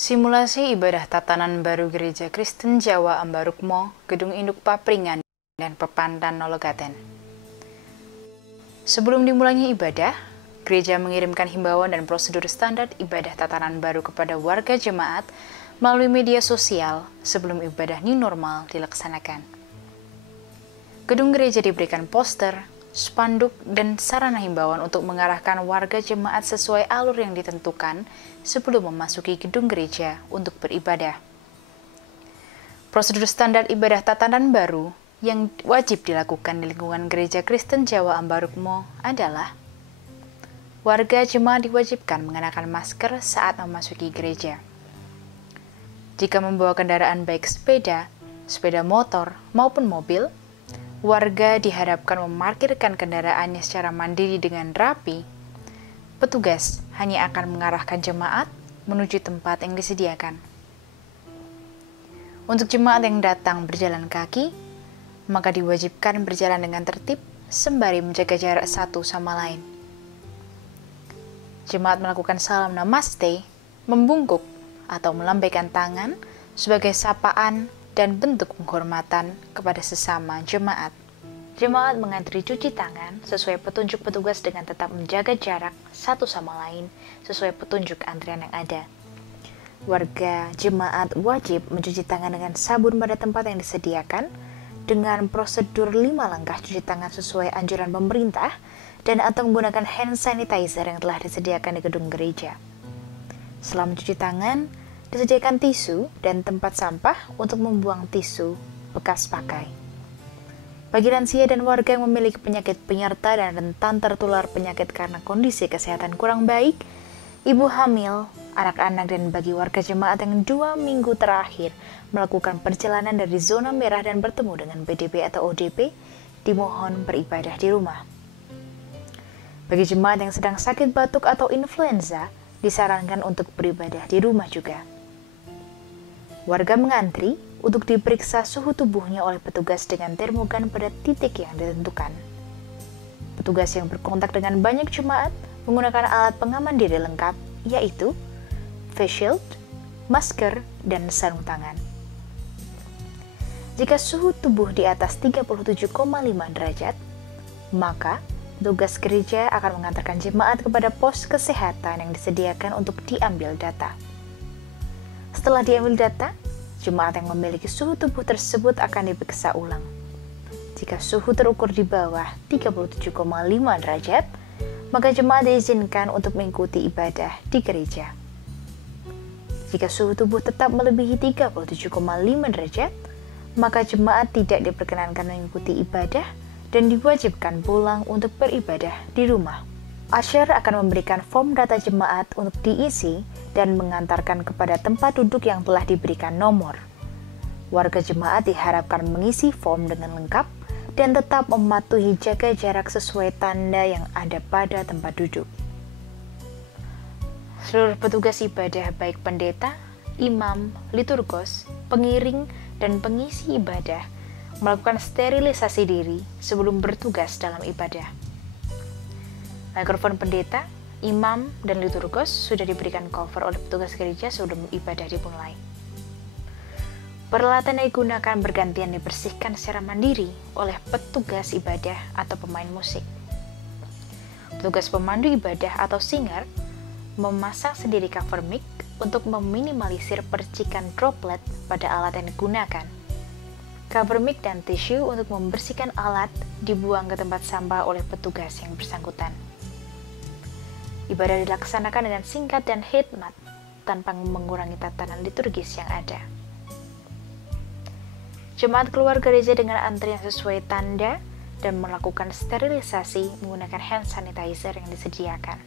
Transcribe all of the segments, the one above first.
Simulasi ibadah tatanan baru Gereja Kristen Jawa Ambarukmo, Gedung Induk Papringan, dan Pepandan Nologaten. Sebelum dimulainya ibadah, gereja mengirimkan himbauan dan prosedur standar ibadah tatanan baru kepada warga jemaat melalui media sosial sebelum ibadah new normal dilaksanakan. Gedung gereja diberikan poster, spanduk, dan sarana himbauan untuk mengarahkan warga jemaat sesuai alur yang ditentukan sebelum memasuki gedung gereja untuk beribadah. Prosedur standar ibadah tatanan baru yang wajib dilakukan di lingkungan Gereja Kristen Jawa Ambarukmo adalah: warga jemaat diwajibkan mengenakan masker saat memasuki gereja. Jika membawa kendaraan baik sepeda, sepeda motor, maupun mobil, warga diharapkan memarkirkan kendaraannya secara mandiri dengan rapi. Petugas hanya akan mengarahkan jemaat menuju tempat yang disediakan. Untuk jemaat yang datang berjalan kaki, maka diwajibkan berjalan dengan tertib sembari menjaga jarak satu sama lain. Jemaat melakukan salam namaste, membungkuk atau melambaikan tangan sebagai sapaan dan bentuk penghormatan kepada sesama jemaat. Jemaat mengantri cuci tangan sesuai petunjuk petugas dengan tetap menjaga jarak satu sama lain sesuai petunjuk antrian yang ada. Warga jemaat wajib mencuci tangan dengan sabun pada tempat yang disediakan dengan prosedur 5 langkah cuci tangan sesuai anjuran pemerintah dan atau menggunakan hand sanitizer yang telah disediakan di gedung gereja. Setelah mencuci tangan, disediakan tisu dan tempat sampah untuk membuang tisu bekas pakai. Bagi lansia dan warga yang memiliki penyakit penyerta dan rentan tertular penyakit karena kondisi kesehatan kurang baik, ibu hamil, anak-anak, dan bagi warga jemaat yang 2 minggu terakhir melakukan perjalanan dari zona merah dan bertemu dengan PDP atau ODP, dimohon beribadah di rumah. Bagi jemaat yang sedang sakit batuk atau influenza, disarankan untuk beribadah di rumah juga. Warga mengantri untuk diperiksa suhu tubuhnya oleh petugas dengan termogan pada titik yang ditentukan. Petugas yang berkontak dengan banyak jemaat menggunakan alat pengaman diri lengkap, yaitu face shield, masker, dan sarung tangan. Jika suhu tubuh di atas 37,5 derajat, maka petugas gereja akan mengantarkan jemaat kepada pos kesehatan yang disediakan untuk diambil data. Setelah diambil data, jemaat yang memiliki suhu tubuh tersebut akan diperiksa ulang. Jika suhu terukur di bawah 37,5 derajat, maka jemaat diizinkan untuk mengikuti ibadah di gereja. Jika suhu tubuh tetap melebihi 37,5 derajat, maka jemaat tidak diperkenankan mengikuti ibadah dan diwajibkan pulang untuk beribadah di rumah. Usher akan memberikan form data jemaat untuk diisi dan mengantarkan kepada tempat duduk yang telah diberikan nomor. Warga jemaat diharapkan mengisi form dengan lengkap dan tetap mematuhi jaga jarak sesuai tanda yang ada pada tempat duduk. Seluruh petugas ibadah baik pendeta, imam, liturgos, pengiring, dan pengisi ibadah melakukan sterilisasi diri sebelum bertugas dalam ibadah. Mikrofon pendeta, imam, dan liturgos sudah diberikan cover oleh petugas gereja sebelum ibadah dimulai. Peralatan yang digunakan bergantian dibersihkan secara mandiri oleh petugas ibadah atau pemain musik. Petugas pemandu ibadah atau singer memasang sendiri cover mic untuk meminimalisir percikan droplet pada alat yang digunakan. Cover mic dan tisu untuk membersihkan alat dibuang ke tempat sampah oleh petugas yang bersangkutan. Ibadah dilaksanakan dengan singkat dan hikmat tanpa mengurangi tatanan liturgis yang ada. Jemaat keluar gereja dengan antrian sesuai tanda dan melakukan sterilisasi menggunakan hand sanitizer yang disediakan.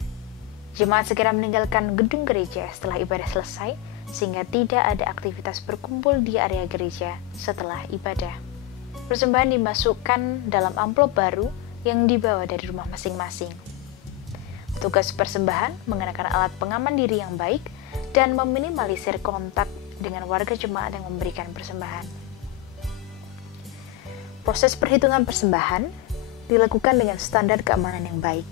Jemaat segera meninggalkan gedung gereja setelah ibadah selesai sehingga tidak ada aktivitas berkumpul di area gereja setelah ibadah. Persembahan dimasukkan dalam amplop baru yang dibawa dari rumah masing-masing. Tugas persembahan mengenakan alat pengaman diri yang baik dan meminimalisir kontak dengan warga jemaat yang memberikan persembahan. Proses perhitungan persembahan dilakukan dengan standar keamanan yang baik.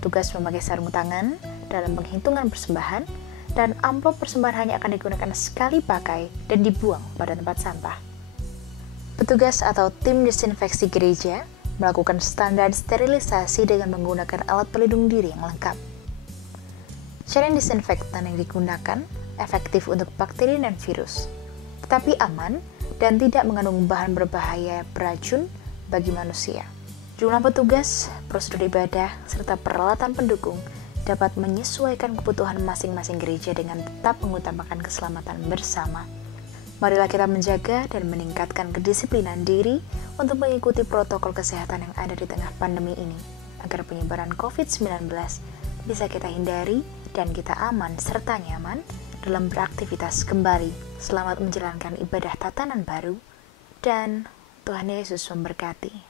Petugas memakai sarung tangan dalam penghitungan persembahan dan amplop persembahan hanya akan digunakan sekali pakai dan dibuang pada tempat sampah. Petugas atau tim disinfeksi gereja melakukan standar sterilisasi dengan menggunakan alat pelindung diri yang lengkap. Cairan disinfektan yang digunakan efektif untuk bakteri dan virus, tetapi aman dan tidak mengandung bahan berbahaya beracun bagi manusia. Jumlah petugas, prosedur ibadah, serta peralatan pendukung dapat menyesuaikan kebutuhan masing-masing gereja dengan tetap mengutamakan keselamatan bersama. Marilah kita menjaga dan meningkatkan kedisiplinan diri untuk mengikuti protokol kesehatan yang ada di tengah pandemi ini, agar penyebaran COVID-19 bisa kita hindari dan kita aman serta nyaman dalam beraktivitas kembali. Selamat menjalankan ibadah tatanan baru, dan Tuhan Yesus memberkati.